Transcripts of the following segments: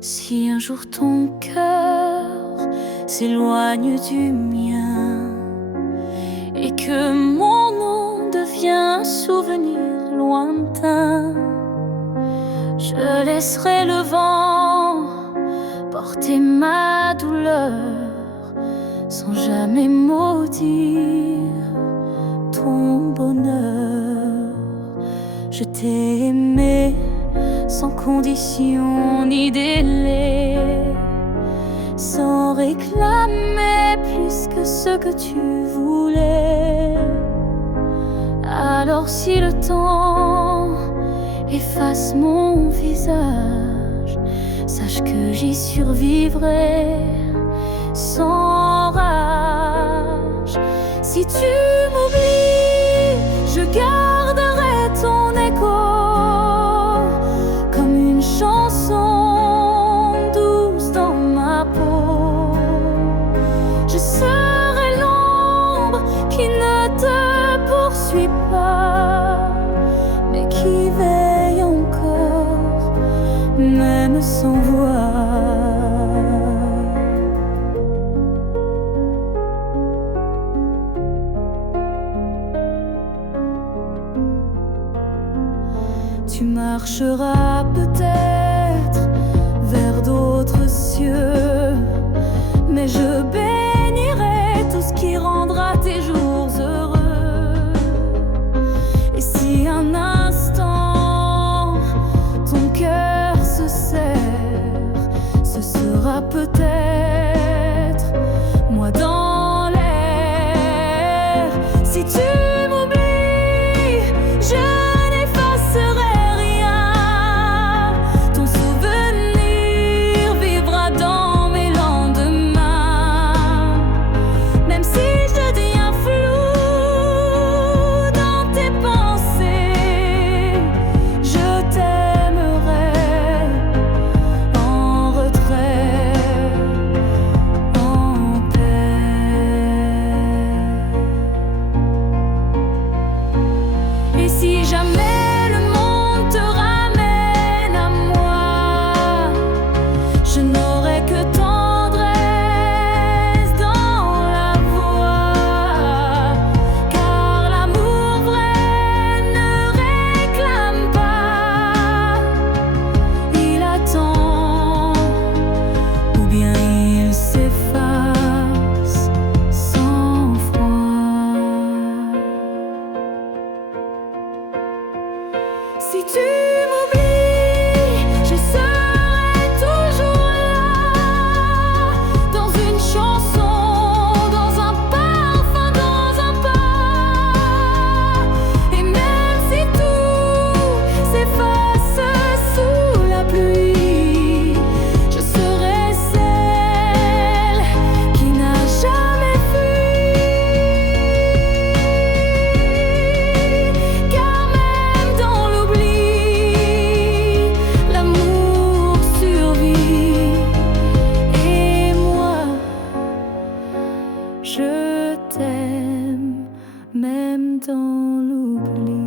Si un jour ton cœur s'éloigne du mien et que mon nom devient un souvenir lointain, je laisserai le vent porter ma douleur sans jamais maudire ton bonheur. Je t'ai aimé sans condition ni délai, sans réclamer plus que ce que tu voulais. Alors si le temps efface mon visage, sache que j'y survivrai sans rage. Si tu m'oublies, je garderai ton écho comme une chanson douce dans ma peau. Je serai l'ombre qui ne te poursuit pas, mais qui veille encore, même sans voix. Tu marcheras peut-être vers d'autres cieux, mais je bénirai tout ce qui rendra tes jours heureux. Et si un instant ton cœur se serre, ce sera peut-être moi dans l'air. Si tu m'oublies, je si tu m'oublies, je serai toujours là, dans une chanson, dans un parfum, dans un pas. Et même si tout s'efface sous la pluie, je serai celle qui n'a jamais fui. Car même dans l'amour survit, et moi je t'aime même dans l'oubli.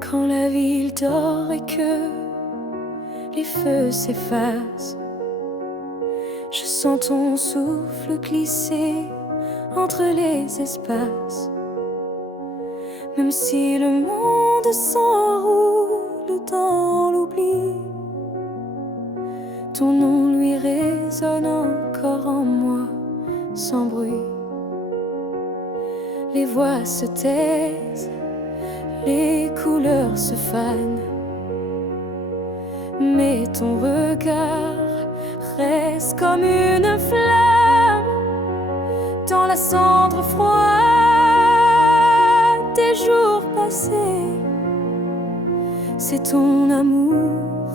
Quand la ville dort et que les feux s'effacent, je sens ton souffle glisser entre les espaces. Même si le monde s'enroule dans l'oubli, ton nom lui résonne encore en moi sans bruit. Les voix se taisent, les couleurs se fanent, mais ton regard reste comme une flamme dans la cendre froide des jours passés. C'est ton amour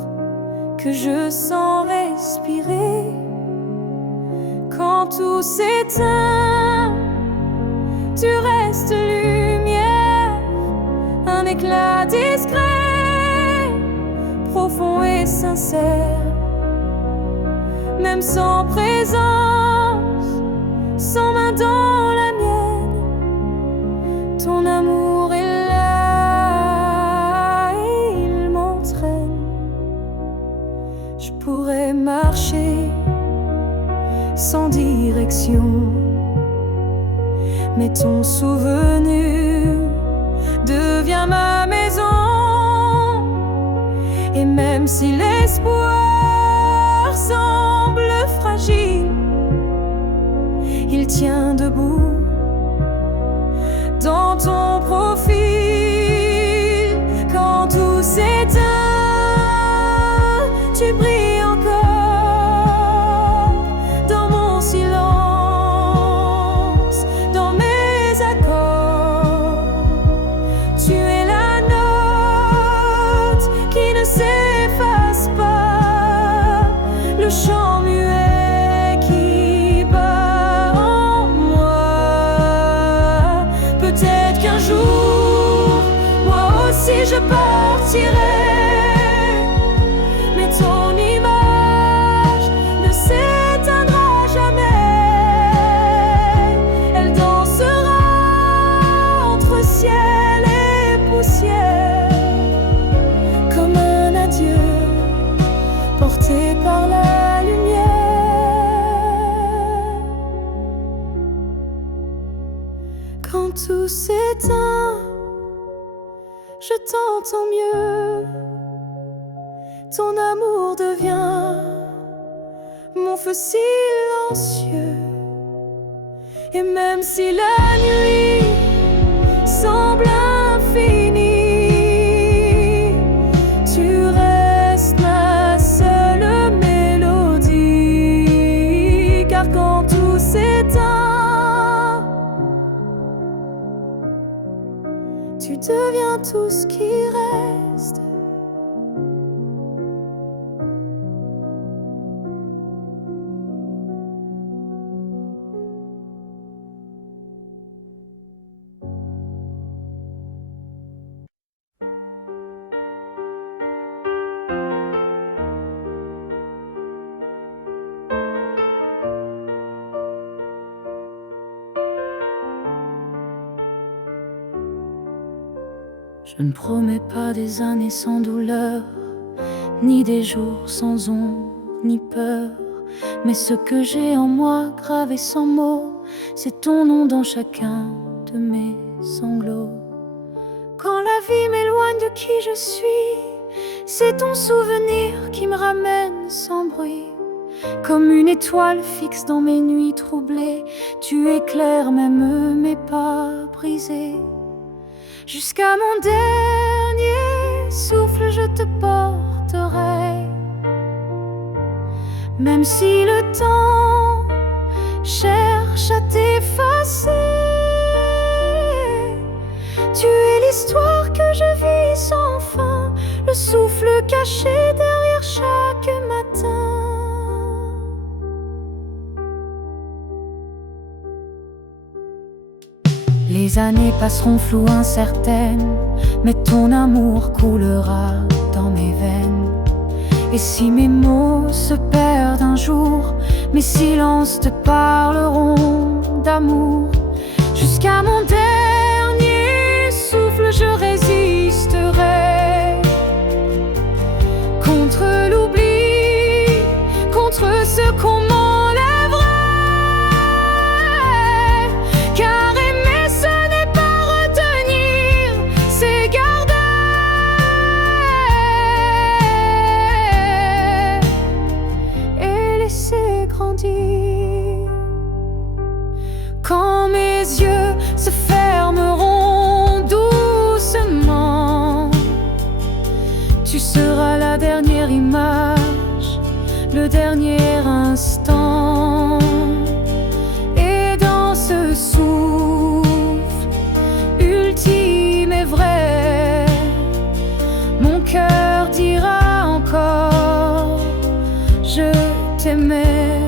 que je sens respirer quand tout s'éteint. Tu restes lumière, un éclat discret, sincère, même sans présence, sans main dans la mienne. Ton amour est là et il m'entraîne. Je pourrais marcher sans direction, mais ton souvenir devient ma maison. Et même si l'espoir semble fragile, il tient debout dans ton profil. Quand tout s'éteint, tu brilles encore dans mon silence, dans mes accords. Tu es la note qui ne s'efface pas, le chant muet qui bat en moi. Peut-être qu'un jour, moi aussi je partirai, mais ton image ne s'éteindra jamais. Elle dansera entre ciel et poussière, comme un adieu porté par la lumière. Quand tout s'éteint, je t'entends mieux. Ton amour devient mon feu silencieux. Et même si la nuit semble infinie, tu restes ma seule mélodie. Car quand tout s'éteint, tu deviens tout ce qui reste. Je ne promets pas des années sans douleur, ni des jours sans ombre, ni peur. Mais ce que j'ai en moi, gravé sans mots, c'est ton nom dans chacun de mes sanglots. Quand la vie m'éloigne de qui je suis, c'est ton souvenir qui me ramène sans bruit. Comme une étoile fixe dans mes nuits troublées, tu éclaires même mes pas brisés. Jusqu'à mon dernier souffle, je te porterai. Même si le temps cherche à t'effacer, tu es l'histoire que je vis sans fin, le souffle caché derrière chaque matin. Les années passeront floues, incertaines, mais ton amour coulera dans mes veines. Et si mes mots se perdent un jour, mes silences te parleront d'amour. Jusqu'à mon dernier souffle, je résisterai contre l'oubli, contre ce qu'on m'enlèverait. Car aimer, ce n'est pas retenir, c'est garder et laisser grandir. Quand mes yeux se fermeront doucement, tu seras la dernière image, le dernier instant. Et dans ce souffle ultime et vrai, mon cœur dira encore: je t'aimais.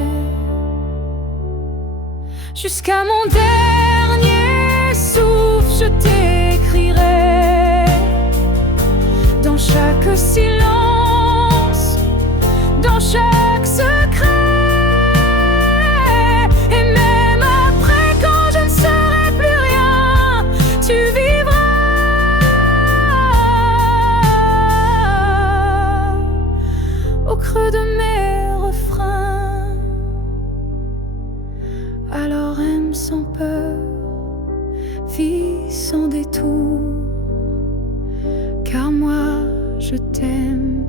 Jusqu'à mon dernier souffle, je t'écrirai dans chaque silence je t'aime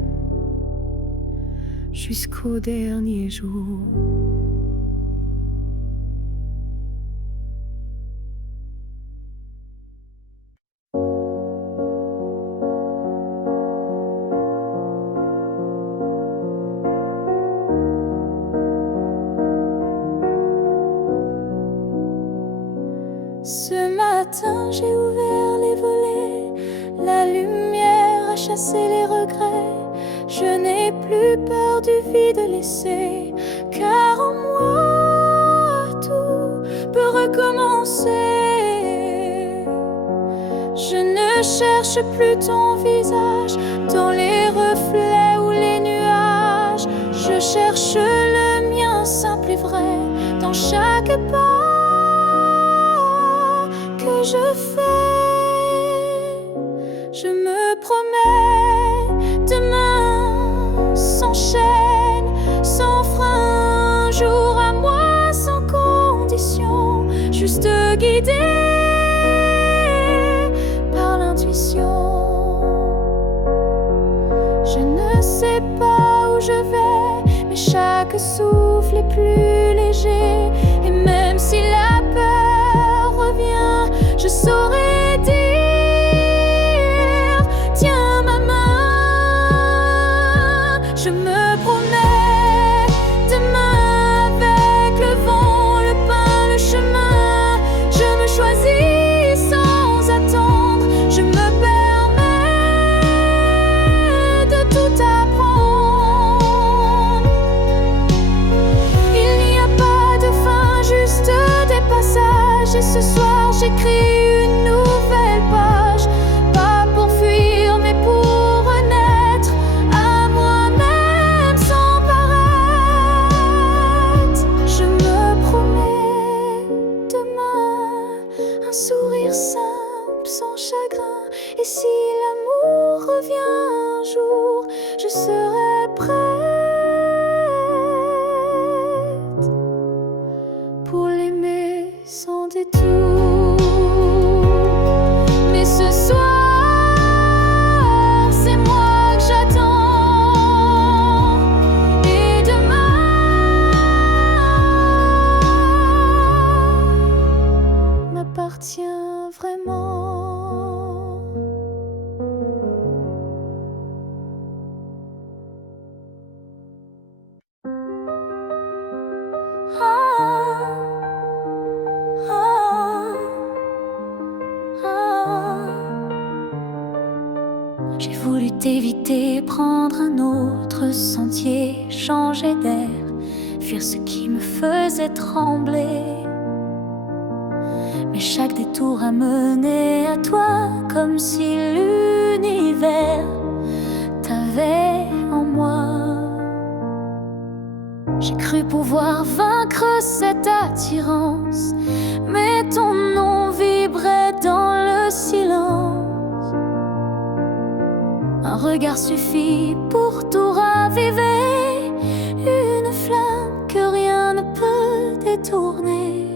jusqu'au dernier jour. Ce matin, j'ai ouvert les volets, la lumière a chassé les regrets. Je n'ai plus peur du vide laissé, car en moi tout peut recommencer. Je ne cherche plus ton visage dans les reflets ou les nuages. Je cherche le mien simple et vrai dans chaque pas que je fais. Je me promets demain sans chaîne, sans frein, un jour à moi sans condition, juste guidé par l'intuition. Je ne sais pas où je vais, mais chaque souffle est plus léger. Et même si la peur revient, je saurais dire, tiens ma main. Je me promets demain avec le vent, le pain, le chemin. Je me choisis sans attendre, je me permets de tout apprendre. Il n'y a pas de fin, juste des passages. Et ce soir j'écris une nouvelle page, pas pour fuir mais pour renaître à moi-même sans paraître. Je me promets demain un sourire simple sans chagrin. Et si l'amour revient un jour, je serai prête pour l'aimer sans détour. Mais ce soir, c'est moi que j'attends. Et demain m'appartient vraiment. J'ai voulu t'éviter, prendre un autre sentier, changer d'air, fuir ce qui me faisait trembler. Mais chaque détour a mené à toi, comme si l'univers t'avait en moi. J'ai cru pouvoir vaincre cette attirance, mais ton nom vibrait dans le silence. Un regard suffit pour tout raviver, une flamme que rien ne peut détourner.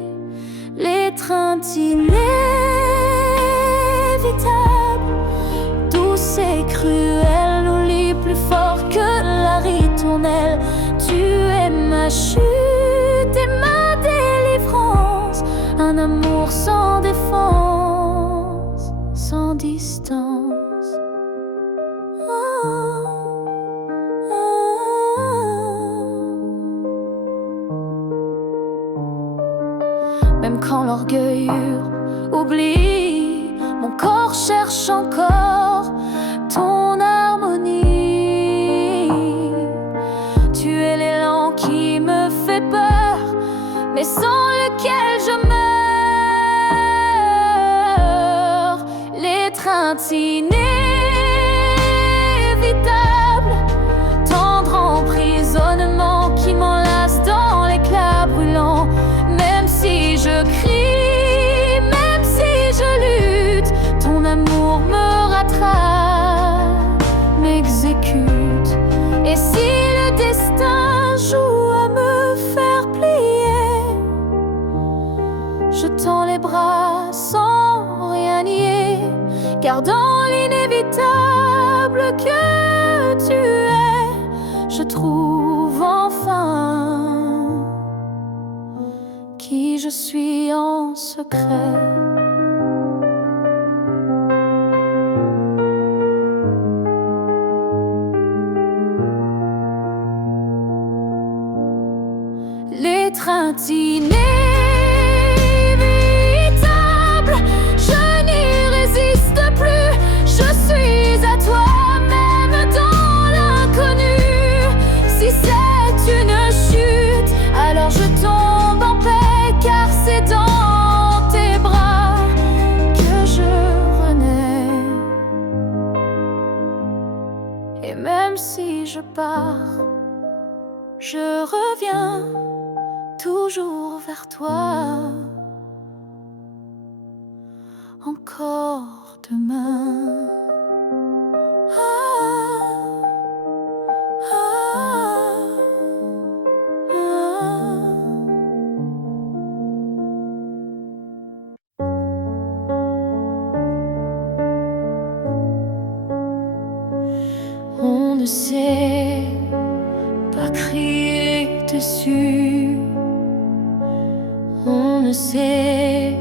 L'étreinte inévitable, douce et cruelle, nous lie plus fort que la ritournelle. Tu es ma chute et ma délivrance, un amour sans défense, sans distance. Même quand l'orgueil oublie, mon corps cherche encore ton harmonie. Tu es l'élan qui me fait peur, mais sans lequel je meurs. L'étreinte inévitable, tendre emprisonnement qui m'enlace dans l'éclat brûlant. Même si je crie, même si je lutte, ton amour me rattrape, m'exécute. Et si le destin joue à me faire plier, je tends les bras sans rien nier, car dans l'inévitable que je trouve enfin qui je suis en secret. L'étreinte inévitable, je n'y résiste plus. Je suis à toi, même dans l'inconnu. Si c'est une chute, alors je tombe en paix, car c'est dans tes bras que je renais. Et même si je pars, je reviens toujours vers toi, encore demain. Ah, ah, ah. On ne sait pas crier dessus. On ne sait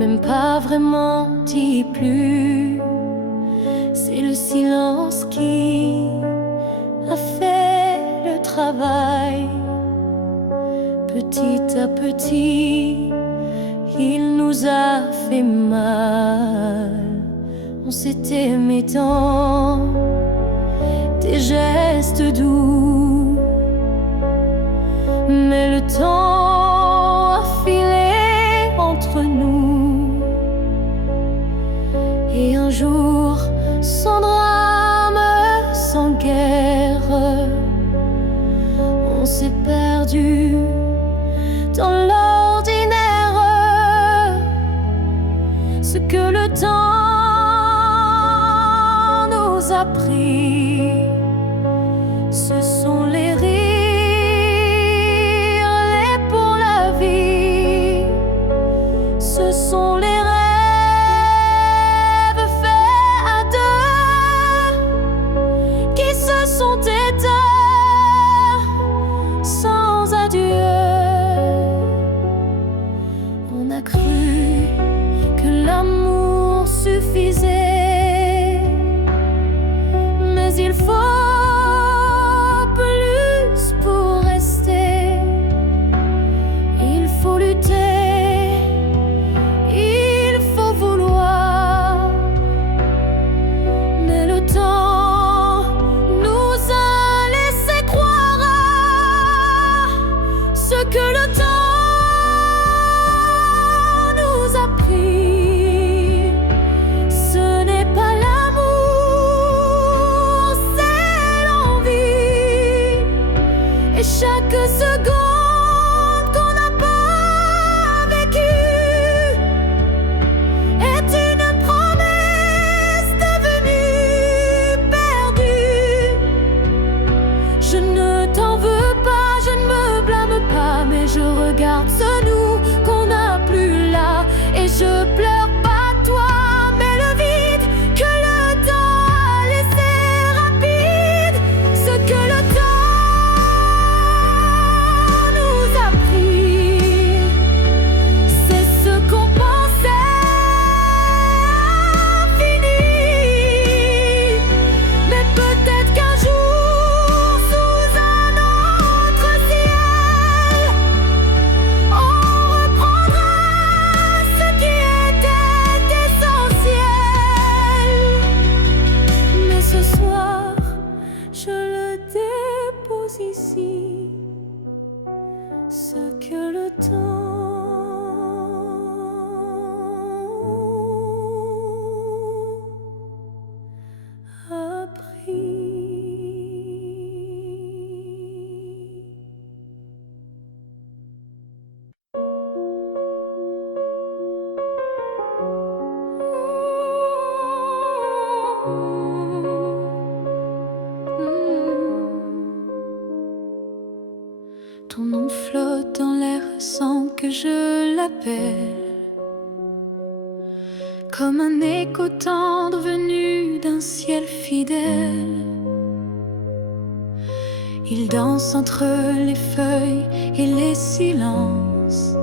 même pas vraiment dit plus. C'est le silence qui a fait le travail. Petit à petit, il nous a fait mal. On s'est aimé dans des gestes doux, mais le temps a filé entre nous. Et un jour, sans drame, sans guerre, on s'est perdu dans l'ordinaire. Ce que le temps nous a pris, ce sont les rires, les pour la vie. Ce sont les rêves faits à deux qui se sont éteints sans adieu. On a cru que l'amour suffisait, mais il faut plus pour rester. Il faut lutter, il faut vouloir, mais le temps nous a laissé croire à ce que le temps nous a pris. Ce n'est pas l'amour, c'est l'envie. Et chaque seconde qu'on n'a pas vécue est une promesse devenue perdue. Je ne t'en veux pas, je ne me blâme pas, mais je regarde ce nous qu'on n'a plus là. Et je pleure pas toi, mais le vide que le temps a laissé rapide. Ce que le temps nous a pris, c'est ce qu'on pensait infini. Mais peut-être qu'un jour, sous un autre ciel, on reprendra ce qui était essentiel. Mais ce soir, je le dépose ici, ce que le temps a pris. Ton nom flotte dans l'air sans que je l'appelle, comme un écho tendre venu d'un ciel fidèle. Il danse entre les feuilles et les silences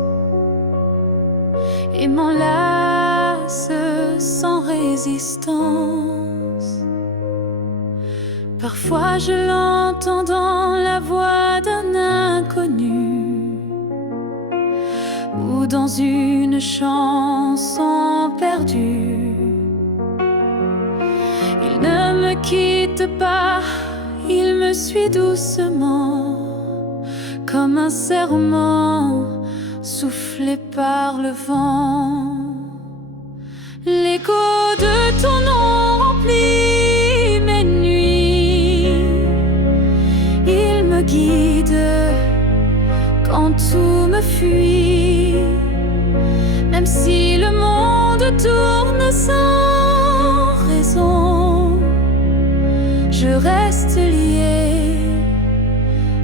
et m'enlace sans résistance. Parfois je l'entends dans la voix d'un inconnu ou dans une chanson perdue. Il ne me quitte pas, il me suit doucement, comme un serment soufflé par le vent. L'écho de ton nom remplit mes nuits. Il me guide quand tout me fuit. Même si le monde tourne sans raison, je reste lié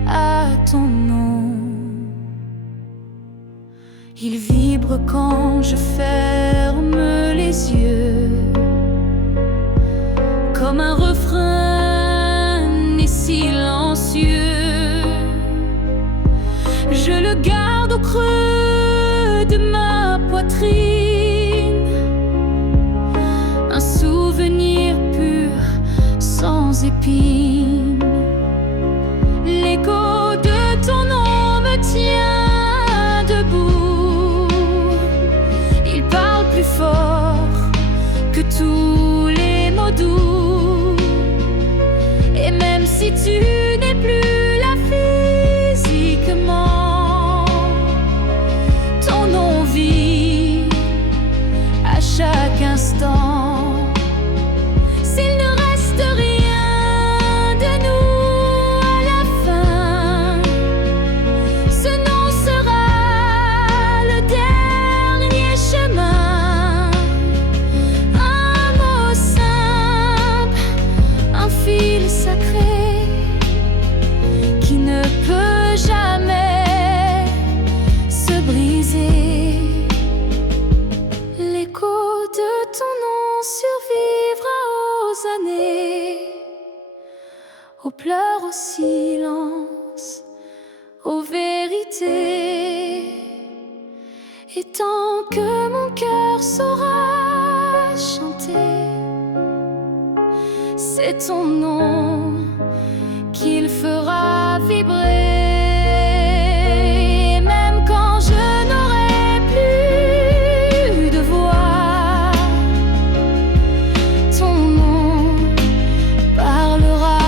à ton nom. Il vibre quand je ferme les yeux, comme un refrain et silencieux. Je le garde au creux de ma poitrine, un souvenir pur sans épines. L'écho de ton nom me tient debout. Il parle plus fort que tous les mots doux. Et même si tu n'es plus là physiquement, ton nom vit à chaque instant. Aux pleurs, au silence, aux vérités. Et tant que mon cœur saura chanter, c'est ton nom qu'il fera vibrer. Et même quand je n'aurai plus de voix, ton nom parlera.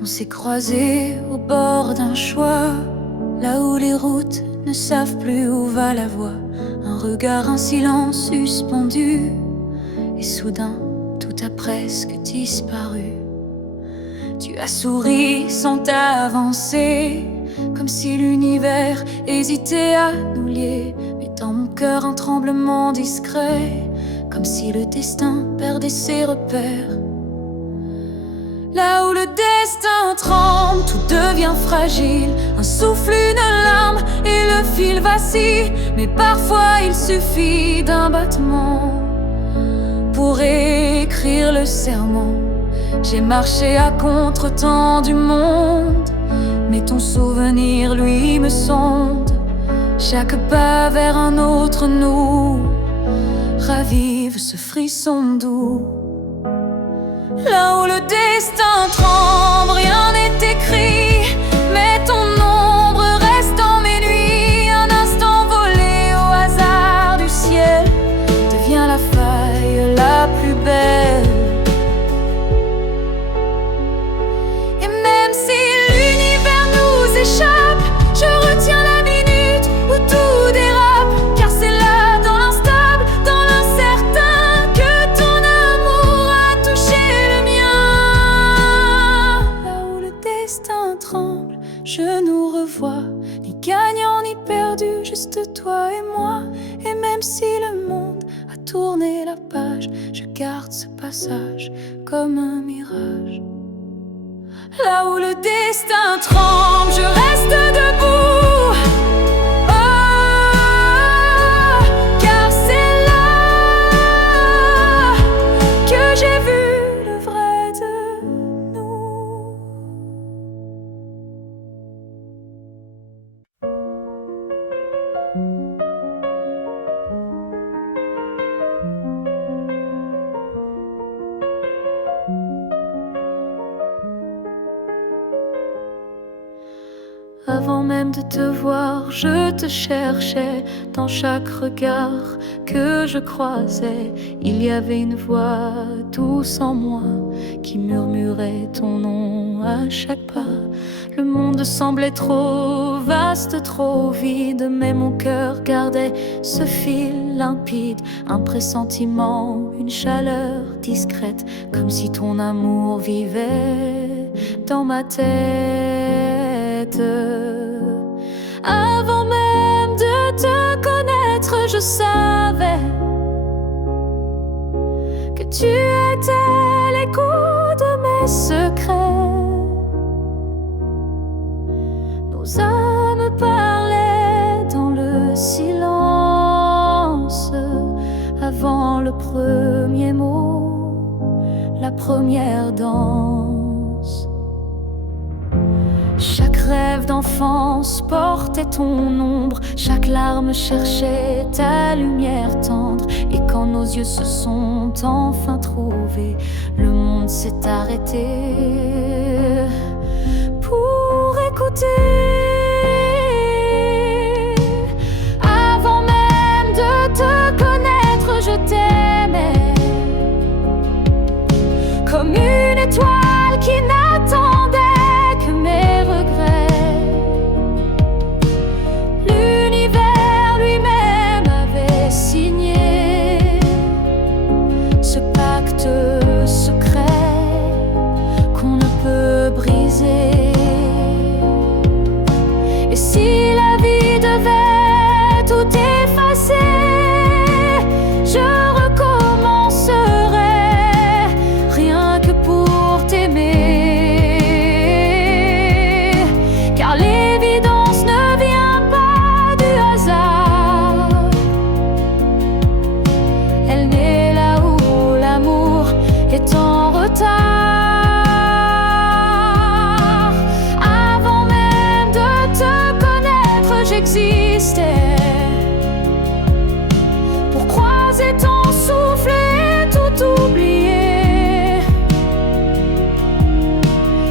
On s'est croisés au bord d'un choix, là où les routes ne savent plus où va la voie. Un regard, un silence suspendu, et soudain tout a presque disparu. Tu as souri sans t'avancer, comme si l'univers hésitait à nous lier. Mais dans mon cœur un tremblement discret, comme si le destin perdait ses repères. Là où le destin tremble, tout devient fragile. Un souffle, une larme et le fil vacille. Mais parfois il suffit d'un battement pour écrire le serment. J'ai marché à contre-temps du monde, mais ton souvenir, lui, me sonde. Chaque pas vers un autre nous ravive ce frisson doux. Là où le destin tremble, rien n'est écrit, mais ton ombre reste dans mes nuits. Un instant volé au hasard du ciel devient la faille la plus belle. Et même si l'univers nous échappe, je retiens la minute où tout dérape. Car c'est là, dans l'instable, dans l'incertain, que ton amour a touché le mien. perdu, juste toi et moi. Et même si le monde a tourné la page, je garde ce passage comme un mirage. Là où le destin tremble, je reste debout. Oh, car c'est là que j'ai vu le vrai de nous. Avant même de te voir, je te cherchais. Dans chaque regard que je croisais, il y avait une voix douce en moi qui murmurait ton nom à chaque pas. Le monde semblait trop vaste, trop vide, mais mon cœur gardait ce fil limpide. Un pressentiment, une chaleur discrète, comme si ton amour vivait dans ma tête. Avant même de te connaître, je savais que tu étais l'écho de mes secrets. Nos âmes parlaient dans le silence, avant le premier mot, la première danse. Chaque rêve d'enfance portait ton ombre, chaque larme cherchait ta lumière tendre. Et quand nos yeux se sont enfin trouvés, le monde s'est arrêté pour écouter. Avant même de te connaître, je t'aimais comme une étoile qui n'attendait que mes regrets. L'univers lui-même avait signé ce pacte secret qu'on ne peut briser. Et si la vie devait tout effacer, je recommencerais rien que pour t'aimer. Car l'évidence ne vient pas du hasard, elle naît là où l'amour est en retard. Avant même de te connaître, j'existais pour croiser ton souffle et tout oublier.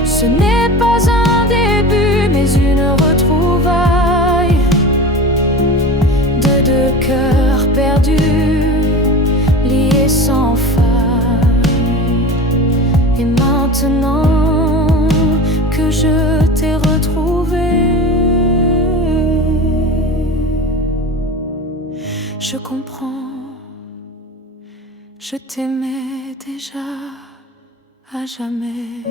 Ce n'est pas un début, mais une retrouvaille de deux cœurs perdus, liés sans faille. Et maintenant que je t'ai retrouvé, je comprends, je t'aimais déjà à jamais.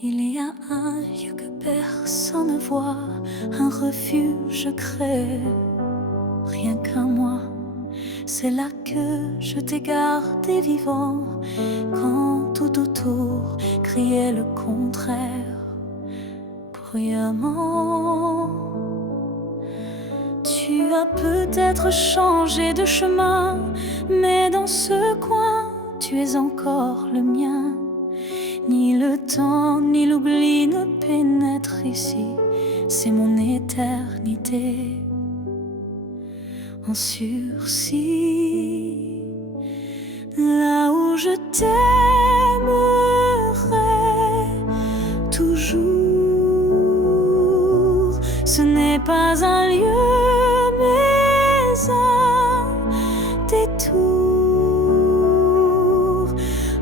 Il y a un lieu que personne ne voit, un refuge crée, rien qu'un moi. C'est là que je t'ai gardé vivant, quand tout autour criait le contraire, bruyamment. Tu as peut-être changé de chemin, mais dans ce coin, tu es encore le mien. Ni le temps, ni l'oubli ne pénètrent ici, c'est mon éternité en sursis. Là où je t'aimerai toujours, ce n'est pas un lieu, mais un détour,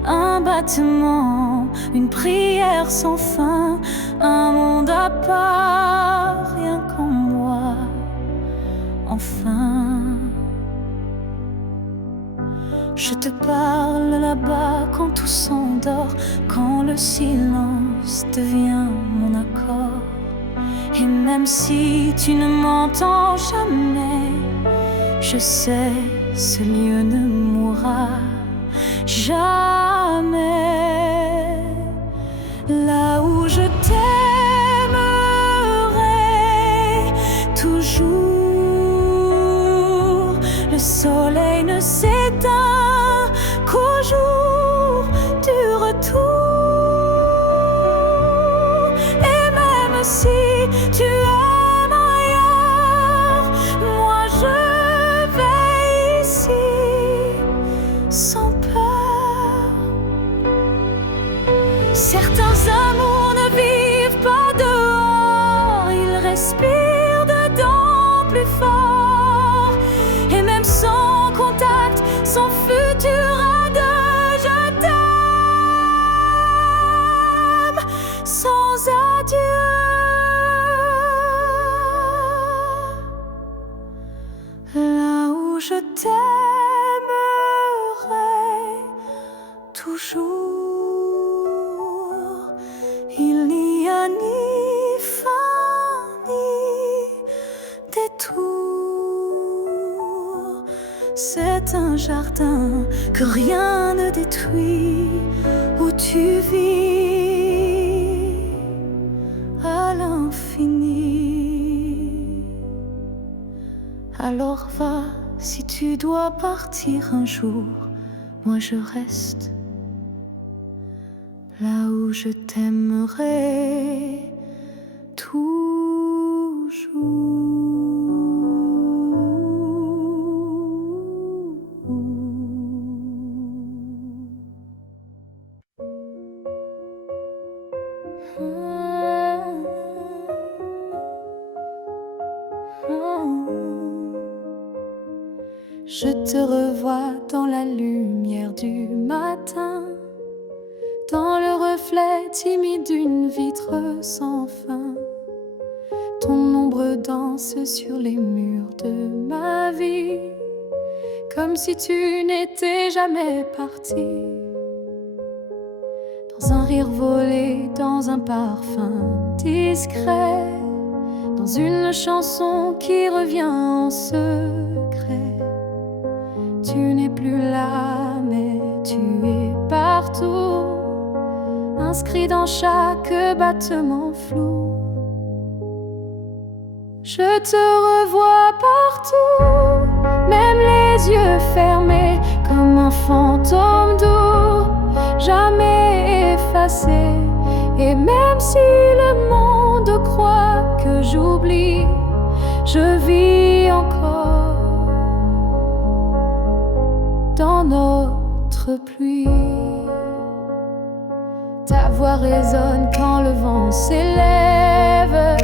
un battement, une prière sans fin, un ma part, rien qu'en moi, enfin. Je te parle là-bas quand tout s'endort, quand le silence devient mon accord. Et même si tu ne m'entends jamais, je sais, ce lieu ne mourra jamais. Là où je t'aimerai toujours, le soleil ne s'éteint qu'au jour du retour. Et même si tu aimes ailleurs, moi je vais ici sans peur. Certains amours ne vivent pas dehors, ils respirent dedans plus fort. Et même sans contact, sans futur à deux, je t'aime sans adieu. Là où je t'aimerai toujours, il n'y a ni fin ni détour. C'est un jardin que rien ne détruit, où tu vis à l'infini. Alors va, si tu dois partir un jour, moi je reste là où je t'aimerai Je te revois dans la lumière du matin, dans le reflet timide d'une vitre sans fin. Ton ombre danse sur les murs de ma vie, comme si tu n'étais jamais parti. Dans un rire volé, dans un parfum discret, dans une chanson qui revient en secret. Tu n'es plus là, mais tu es partout, inscrit dans chaque battement flou. Je te revois partout, même les yeux fermés, comme un fantôme doux, jamais effacé. Et même si le monde croit que j'oublie, je vis encore dans notre pluie. Ta voix résonne quand le vent s'élève,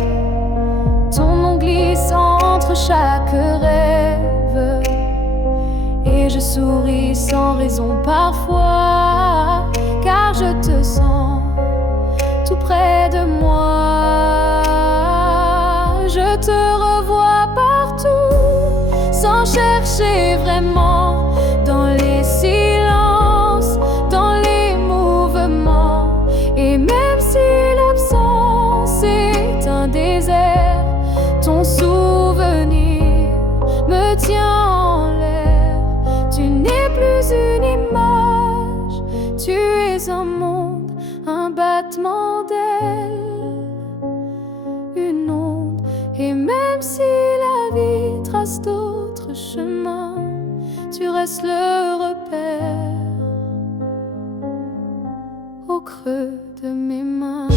ton nom glisse entre chaque rêve, et je souris sans raison parfois, car je te sens tout près de moi. Je te revois partout, sans chercher vraiment, dans les silences, dans les mouvements. Et même si l'absence est un désert, ton souvenir me tient en l'air. Tu n'es plus une image, tu es un monde, un battement d'ailes, une onde. Et même si la vie trace d'autres chemins, tu restes le repère au creux de mes mains.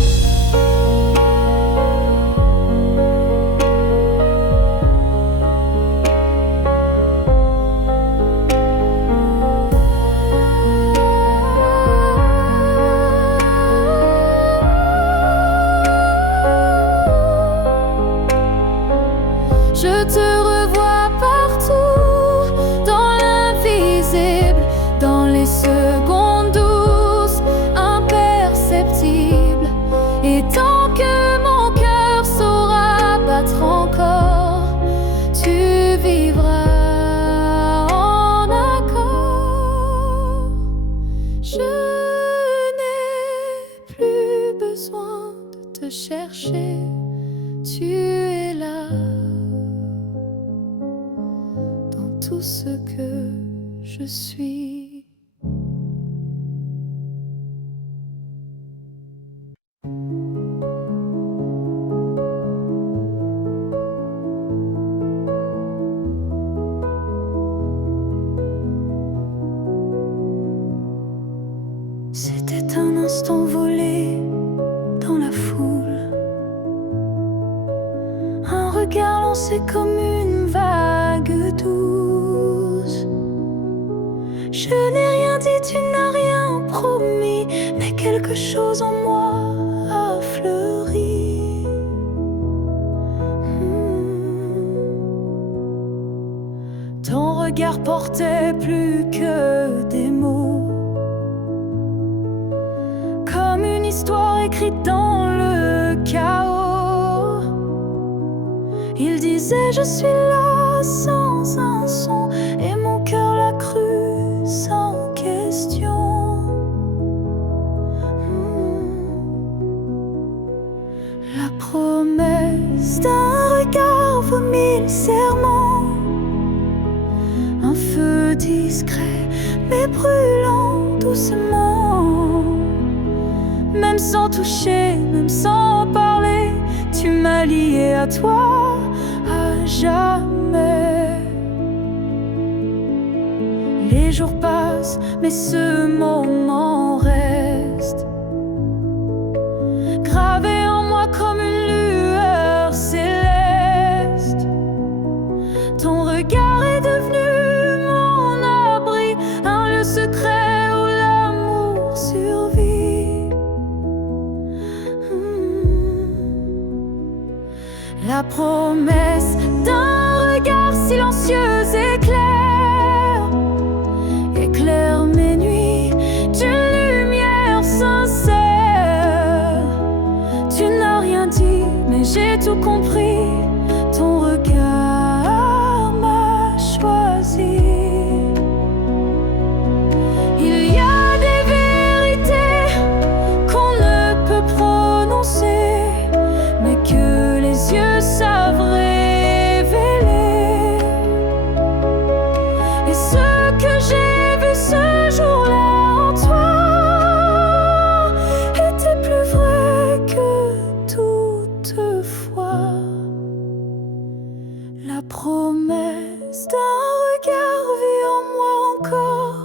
Je te revois partout, dans l'invisible, chercher, tu es là. Dans tout ce que je suis. C'était un instant volé dans la foule, un regard lancé comme une vague douce. Je n'ai rien dit, tu n'as rien promis, mais quelque chose en moi a fleuri. Ton regard portait plus que des mots, comme une histoire écrite dans le chaos. Il disait je suis là sans un son, et mon cœur l'a cru sans question. La promesse d'un regard vaut 1000 serments, un feu discret mais brûlant doucement. Même sans toucher, même sans parler, tu m'as lié à toi à jamais. Les jours passent, mais ce moment reste gravé en moi comme une lueur céleste. Ton regard est devenu mon abri, un lieu secret où l'amour survit. La promesse d'un regard silencieux éclaire mes nuits d'une lumière sincère. Tu n'as rien dit, mais j'ai tout compris. Ton regard m'a choisi. Il y a des vérités qu'on ne peut prononcer, mais que les yeux savent révéler. Et ce que j'ai vu ce jour-là en toi était plus vrai que toutefois. La promesse d'un regard vit en moi encore,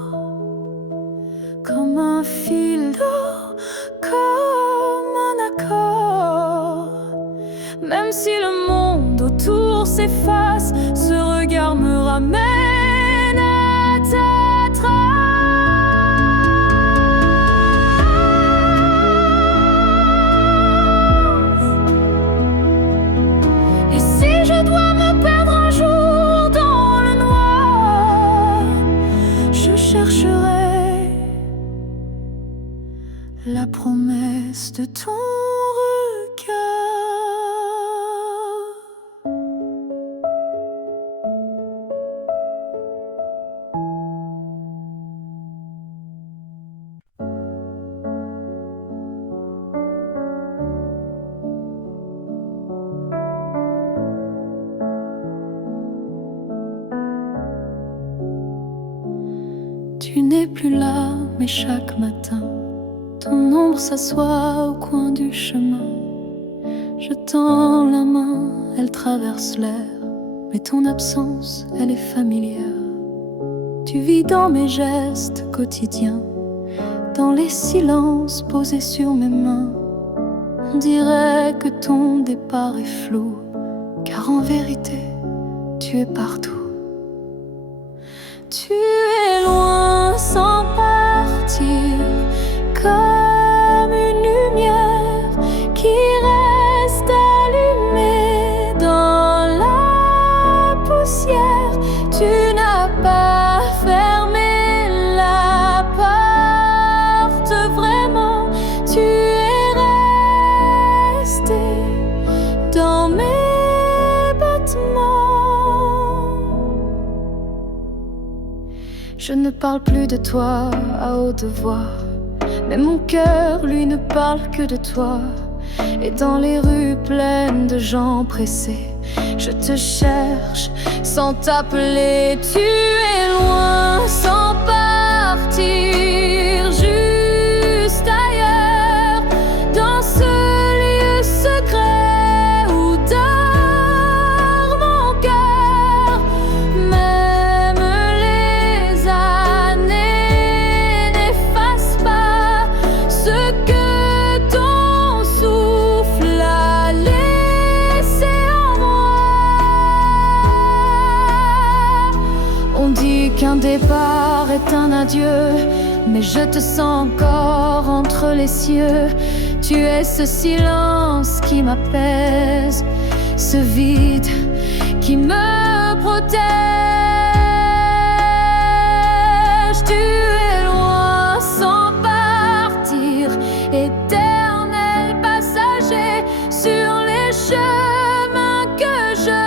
comme un fil d'or, comme un accord. Même si le monde autour s'efface, ce regard me ramène à ta trace. Et si je dois me perdre un jour dans le noir, je chercherai la promesse de ton regard. Tu n'es plus là, mais chaque matin, ton ombre s'assoit au coin du chemin. Je tends la main, elle traverse l'air, mais ton absence, elle est familière. Tu vis dans mes gestes quotidiens, dans les silences posés sur mes mains. On dirait que ton départ est flou, car en vérité, tu es partout. Tu es loin sans partir, comme une lumière qui reste allumée dans la poussière. Tu n'as pas fermé la porte vraiment, tu es resté dans mes battements. Je ne parle plus de toi à haute voix, mais mon cœur, lui, ne parle que de toi. Et dans les rues pleines de gens pressés, je te cherche sans t'appeler. Tu es loin sans partir, juste ailleurs, dans ce lieu secret où dort mon cœur. Même les années n'effacent pas ce que ton souffle a laissé en moi. On dit qu'un départ est un adieu, mais je te sens encore entre les cieux. Tu es ce silence qui m'apaise, ce vide qui me protège. Tu es loin sans partir, éternel passager sur les chemins que je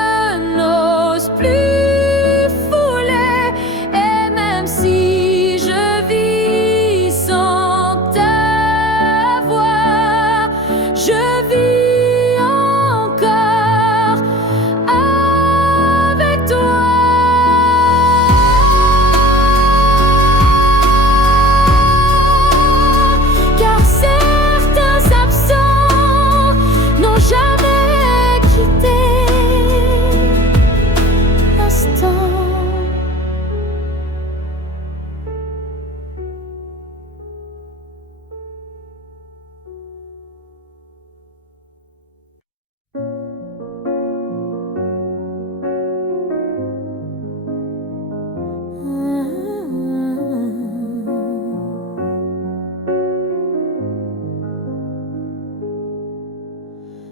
n'ose plus fouler. Et même si je vis sans ta voix, je vis encore avec toi. Car certains absents n'ont jamais quitté l'instant.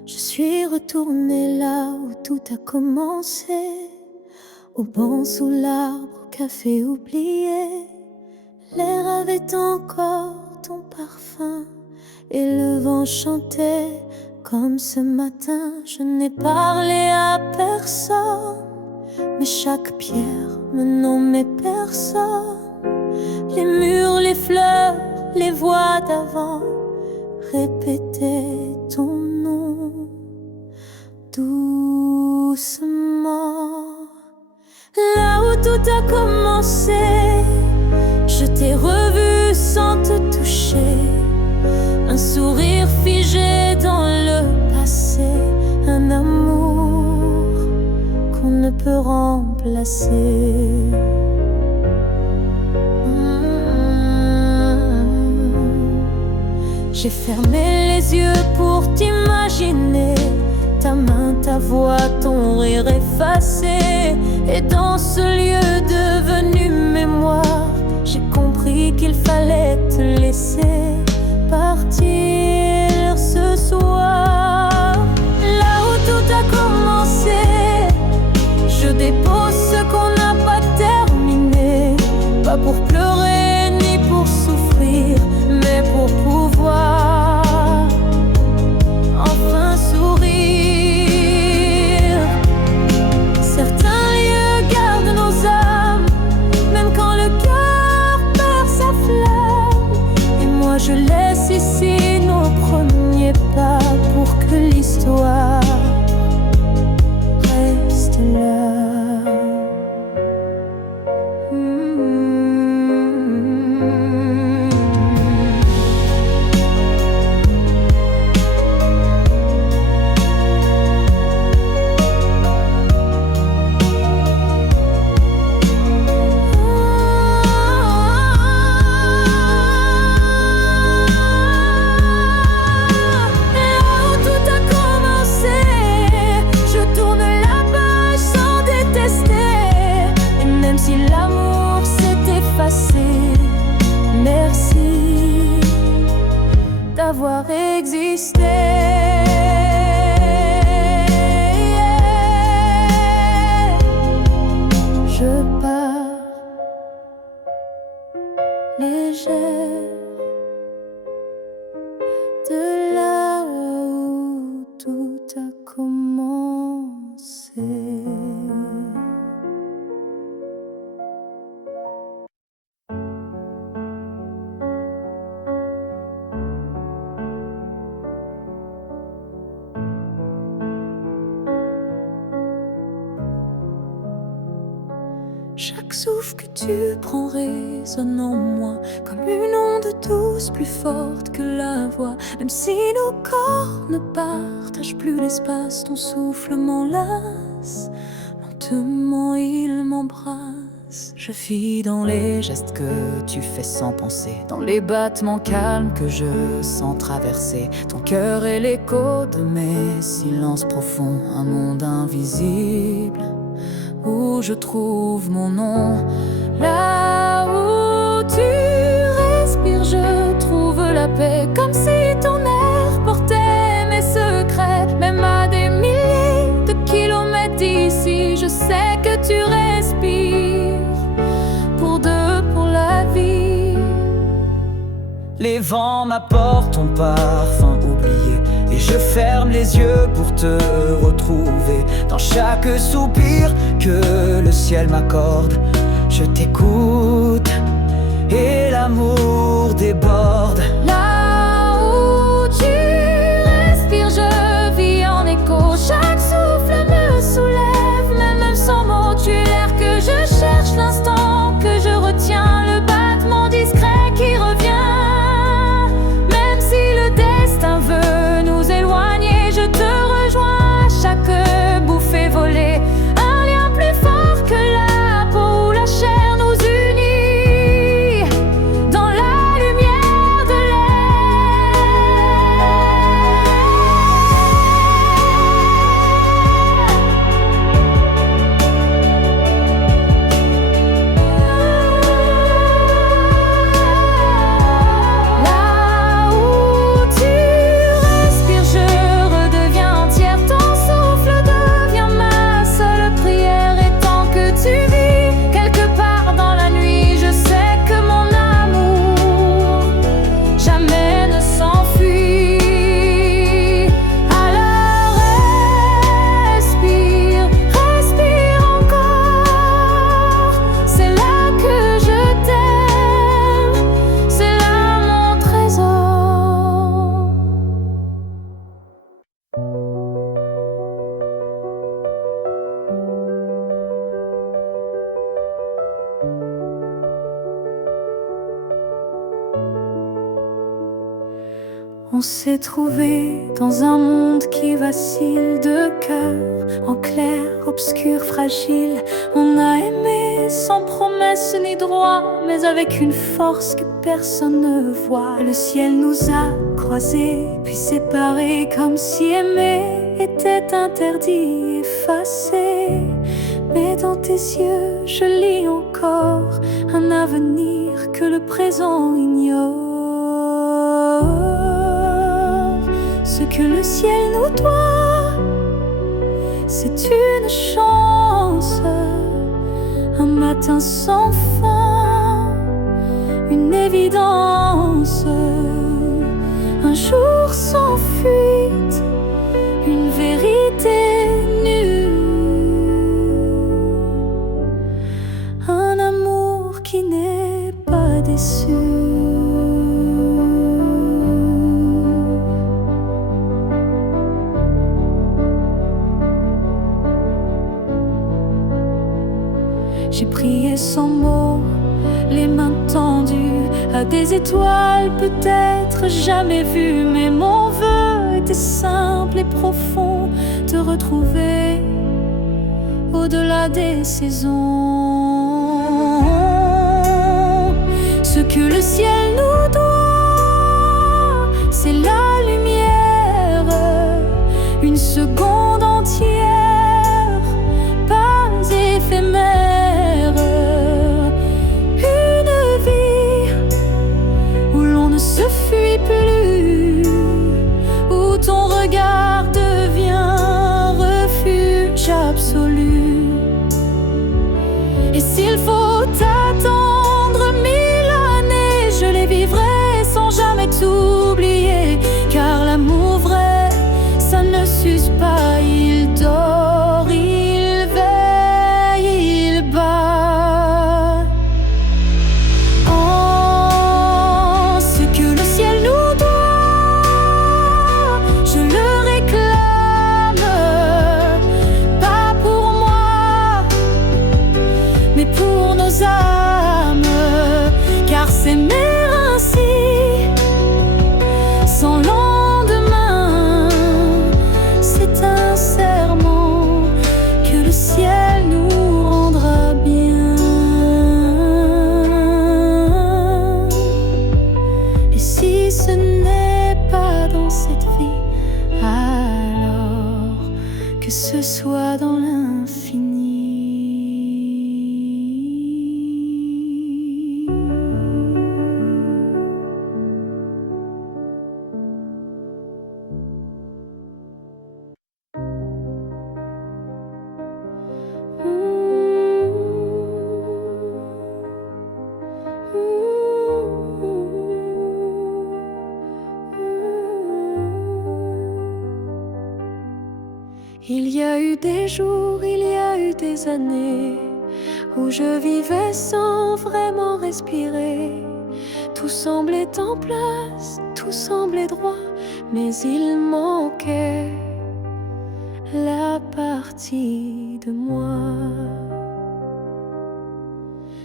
Je suis retournée là où tout a commencé, au banc sous l'arbre, au café oublié. L'air avait encore ton parfum et le vent chantait comme ce matin. Je n'ai parlé à personne, mais chaque pierre me nommait personne. Les murs, les fleurs, les voix d'avant répétaient ton nom doucement. Là où tout a commencé, je t'ai revu sans te toucher. Un sourire figé dans le passé, un amour qu'on ne peut remplacer. J'ai fermé les yeux pour t'imaginer, ta main, ta voix, ton rire effacé. Et dans ce lieu devenu mémoire, j'ai compris qu'il fallait te laisser partir ce soir. Là où tout a commencé, je dépose ce qu'on n'a pas terminé. Pas pour pleurer ni pour souffrir, mais pour pouvoir enfin sourire. Certains lieux gardent nos âmes, même quand le cœur perd sa flamme. Et moi je laisse ici nos premiers pas pour que l'histoire reste là. Là où tout a commencé, Chaque souffle que tu prends résonne en moi comme une onde douce plus forte que la voix. Même si nos corps ne partagent plus l'espace, ton souffle m'enlace, lentement il m'embrasse. Je vis dans les gestes que tu fais sans penser, dans les battements calmes que je sens traverser ton cœur et l'écho de mes silences profonds. Un monde invisible où je trouve mon nom. Là où tu respires, je trouve la paix, comme si ton air portait mes secrets. Même à des milliers de kilomètres d'ici, je sais que tu respires pour deux, pour la vie. Les vents m'apportent ton parfum oublié, et je ferme les yeux pour te retrouver. Dans chaque soupir que le ciel m'accorde, je t'écoute et l'amour déborde. Là où tu respires, je vis en écho. Chaque souffle me soulève, même sans mots. Tu es l'air que je cherche, l'instant que je retiens, le battement discret qui revient. Je te rejoins à chaque bouffée volée. Un lien plus fort que la peau ou la chair nous unit dans la lumière de Là où tu respires, ton souffle devient ma seule prière. Et tant que tu vis quelque part dans la nuit, je sais que mon amour jamais ne s'enfuit. Alors respire, respire encore. C'est là que je t'aime, c'est là mon trésor. On s'est trouvé dans un monde qui vacille, de cœur en clair, obscur, fragile. On a aimé sans promesse ni droit, mais avec une force que personne ne voit. Le ciel nous a croisés, puis séparés, comme si aimer était interdit, effacé. Mais dans tes yeux, je lis encore un avenir que le présent ignore. Ce que le ciel nous doit, c'est une chance, un matin sans fin, une évidence, un jour sans fuite, une vérité nue, un amour qui n'est pas déçu. J'ai prié sans mots, les mains tendues à des étoiles peut-être jamais vues. Mais mon vœu était simple et profond, te retrouver au-delà des saisons. Ce que le ciel nous doit, c'est la lumière, une seconde entière, pas éphémère. Ne fuis plus, où ton regard devient refuge absolu. Et s'il faut attendre 1000 années, je les vivrai sans jamais t'oublier. Car l'amour vrai, ça ne s'use pas. que ce soit dans l'infini. Il y a eu des jours, il y a eu des années où je vivais sans vraiment respirer. Tout semblait en place, tout semblait droit, mais il manquait la partie de moi.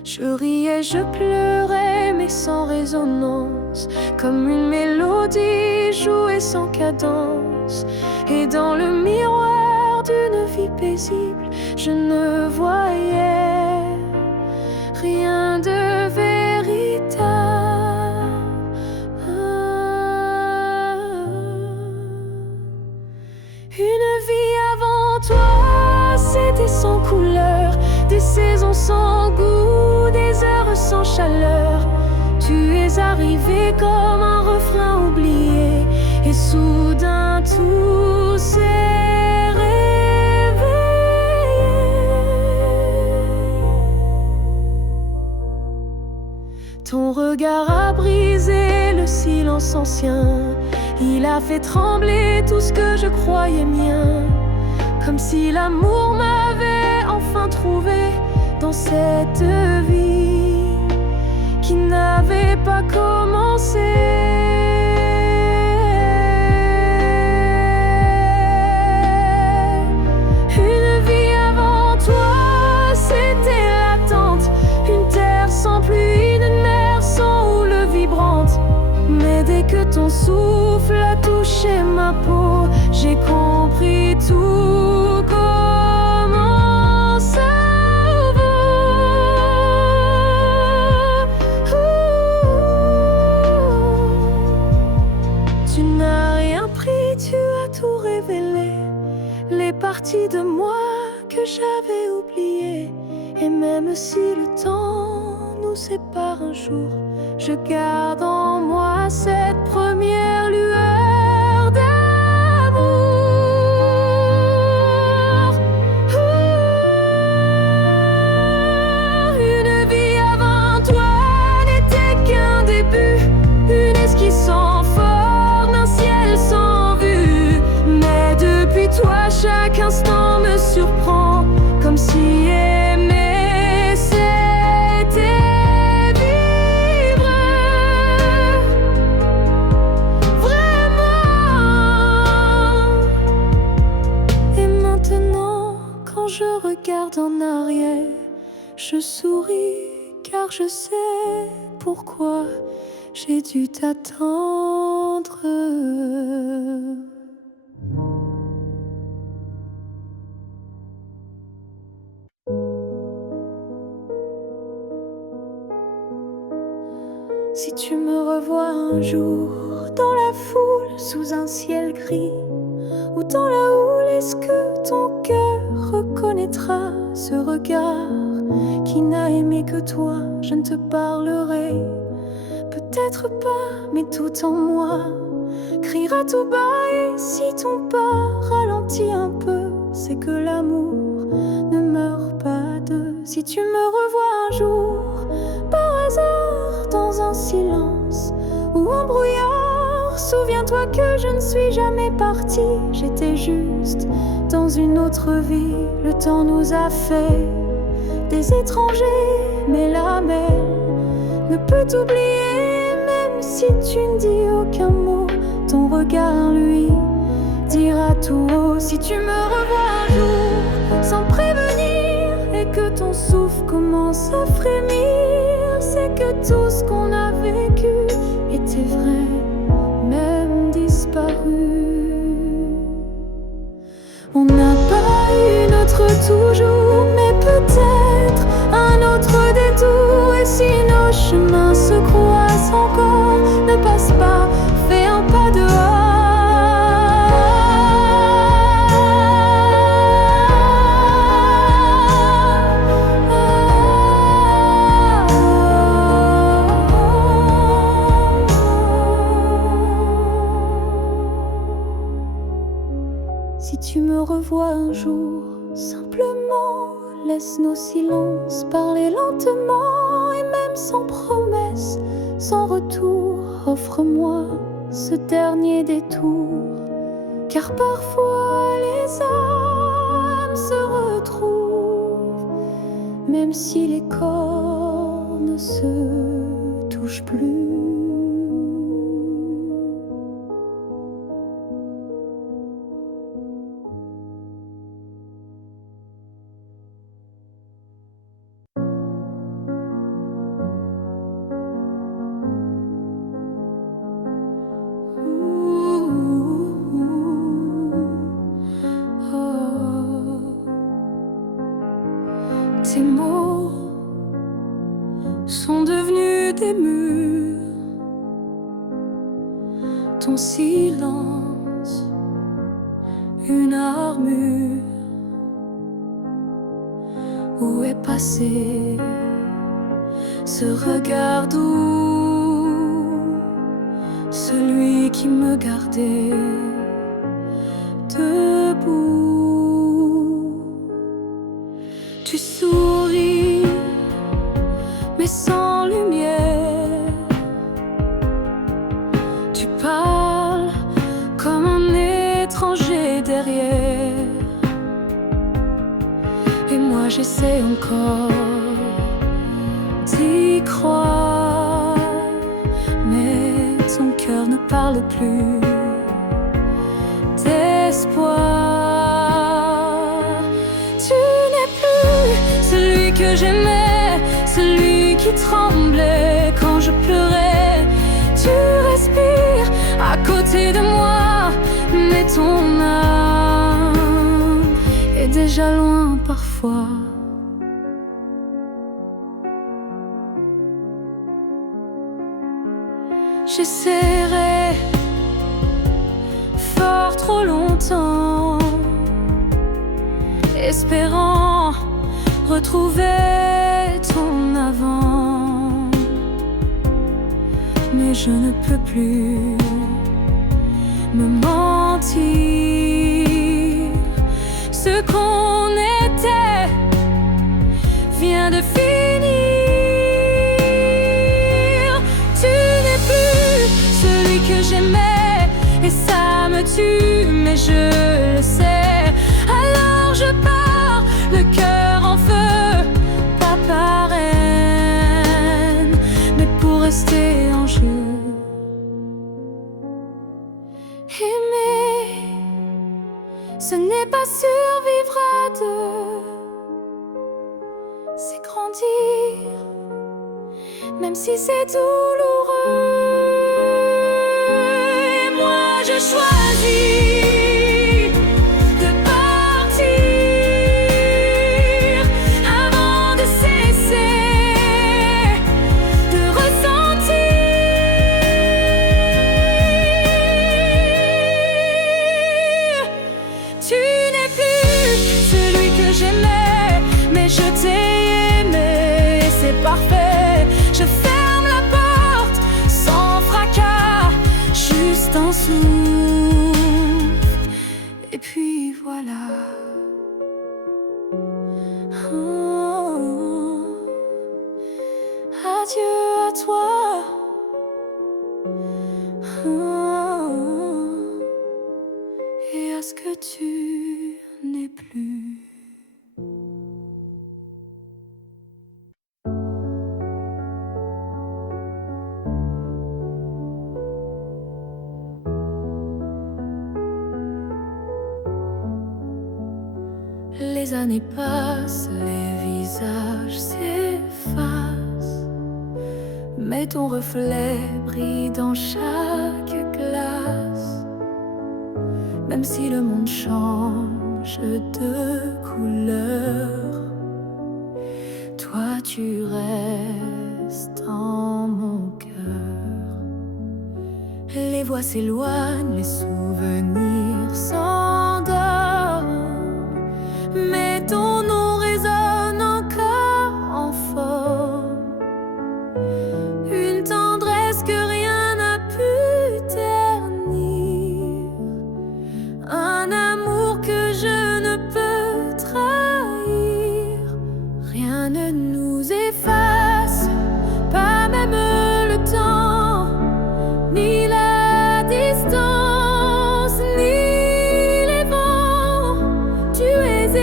Je riais, je pleurais, mais sans résonance, comme une mélodie jouée sans cadence. Et dans le miroir d'une vie paisible, je ne voyais rien de véritable. Une vie avant toi, c'était sans couleur, des saisons sans goût, des heures sans chaleur. Tu es arrivé comme un refrain oublié, et soudain tout s'est réveillé. Ton regard a brisé le silence ancien, il a fait trembler tout ce que je croyais mien, comme si l'amour m'avait enfin trouvé dans cette vie qui n'avait pas commencé. Une vie avant toi, c'était l'attente, une terre sans pluie, une mer sans houle vibrante. Mais dès que ton souffle a touché ma peau, j'ai compris tout comment ça vaut. Tu n'as rien pris, tu as tout révélé, les parties de moi que j'avais oubliées. Et même si le temps nous sépare un jour, je garde en moi cette première lueur d'amour. Une vie avant toi n'était qu'un début, une esquisse sans forme, un ciel sans vue. Mais depuis toi, chaque instant me surprend, comme si aimer c'était vivre vraiment. Et maintenant, quand je regarde en arrière, je souris car je sais pourquoi j'ai dû t'attendre. Si tu me revois un jour dans la foule, sous un ciel gris, ou dans la houle, est-ce que ton cœur reconnaîtra ce regard qui n'a aimé que toi? Je ne te parlerai peut-être pas, mais tout en moi criera tout bas. Et si ton pas ralentit un peu, c'est que l'amour ne meurt pas de. Si tu me revois un jour par hasard dans un silence ou un brouillard, souviens-toi que je ne suis jamais partie, j'étais juste dans une autre vie. Le temps nous a fait des étrangers, mais la mer ne peut t'oublier. Même si tu ne dis aucun mot, ton regard lui dira tout haut. Si tu me revois un jour sans prévenir et que ton souffle commence à frémir, c'est que tout ce qu'on a vécu était vrai, même disparu. On n'a pas eu notre toujours, mais peut-être un autre détour. Et si nos chemins se croisent encore, ne passe pas, fais un pas dehors. me revois un jour, simplement laisse nos silences parler lentement, et même sans promesse, sans retour, offre-moi ce dernier détour, car parfois les âmes se retrouvent, même si les corps ne se touchent plus. Tes mots sont devenus des murs, ton silence une armure. Où est passé ce regard doux, celui qui me gardait debout? Tu souris, mais sans lumière. Tu parles comme un étranger derrière. Et moi j'essaie encore d'y croire, mais ton cœur ne parle plus d'espoir. Que j'aimais, celui qui tremblait quand je pleurais. Tu respires à côté de moi, mais ton âme est déjà loin parfois. J'essaierai fort trop longtemps, espérant retrouver ton avant, mais je ne peux plus me mentir. Ce qu'on était vient de finir. Tu n'es plus celui que j'aimais, et ça me tue, mais je le sais. Alors je pars, le cœur en feu, pas par haine, mais pour rester en jeu. Aimer, ce n'est pas survivre à deux, c'est grandir, même si c'est douloureux. Et moi je choisis parfait. Je ferme la porte sans fracas, juste un souffle, et puis voilà. Oh, adieu à toi. Oh, et à ce que tu n'es plus. Les années passent, les visages s'effacent, mais ton reflet brille dans chaque glace. Même si le monde change de couleur, toi tu restes en mon cœur. Les voix s'éloignent, les souvenirs s'endorment, mais ton nom résonne encore en forme. Une tendresse que rien n'a pu ternir, un amour que je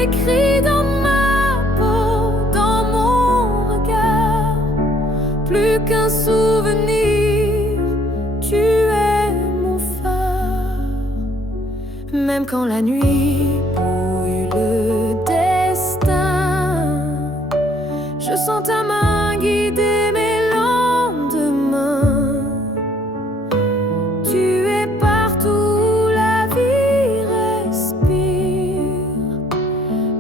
écrit dans ma peau, dans mon regard. Plus qu'un souvenir, tu es mon phare. Même quand la nuit brouille le destin, je sens ta main guider mes lendemains. Tu es partout, la vie respire,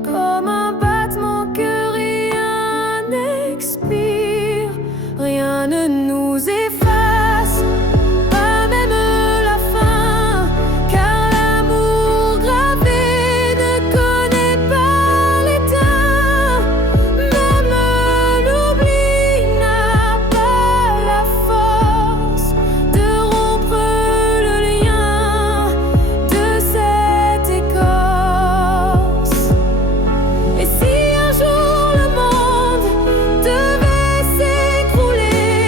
comme un battement que rien n'expire. Rien ne nous efface, pas même la fin, car l'amour gravé ne connaît pas l'éteint. Même l'oubli n'a pas la force de rompre le lien de cette écorce. Et si un jour le monde devait s'écrouler,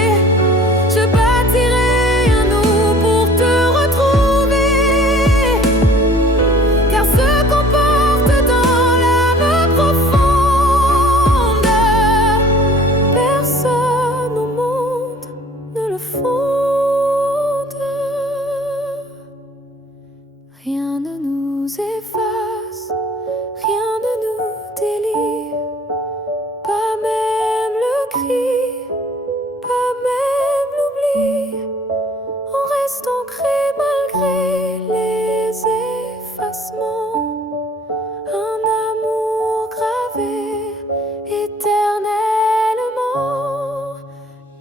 je bâtirai un nous pour te retrouver. Car ce qu'on porte dans l'âme profonde, personne au monde ne le fonde. Rien ne nous efface, rien ne nous délie, pas même le cri, pas même l'oubli. On reste ancré malgré les effacements. Un amour gravé éternellement.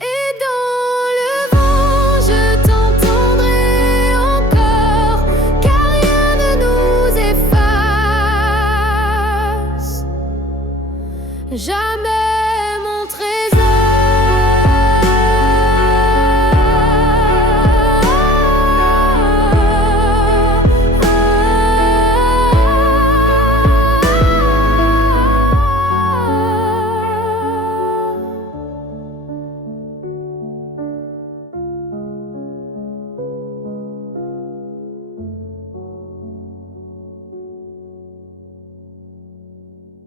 Et dans le vent, je t'entendrai encore, car rien ne nous efface. Jamais.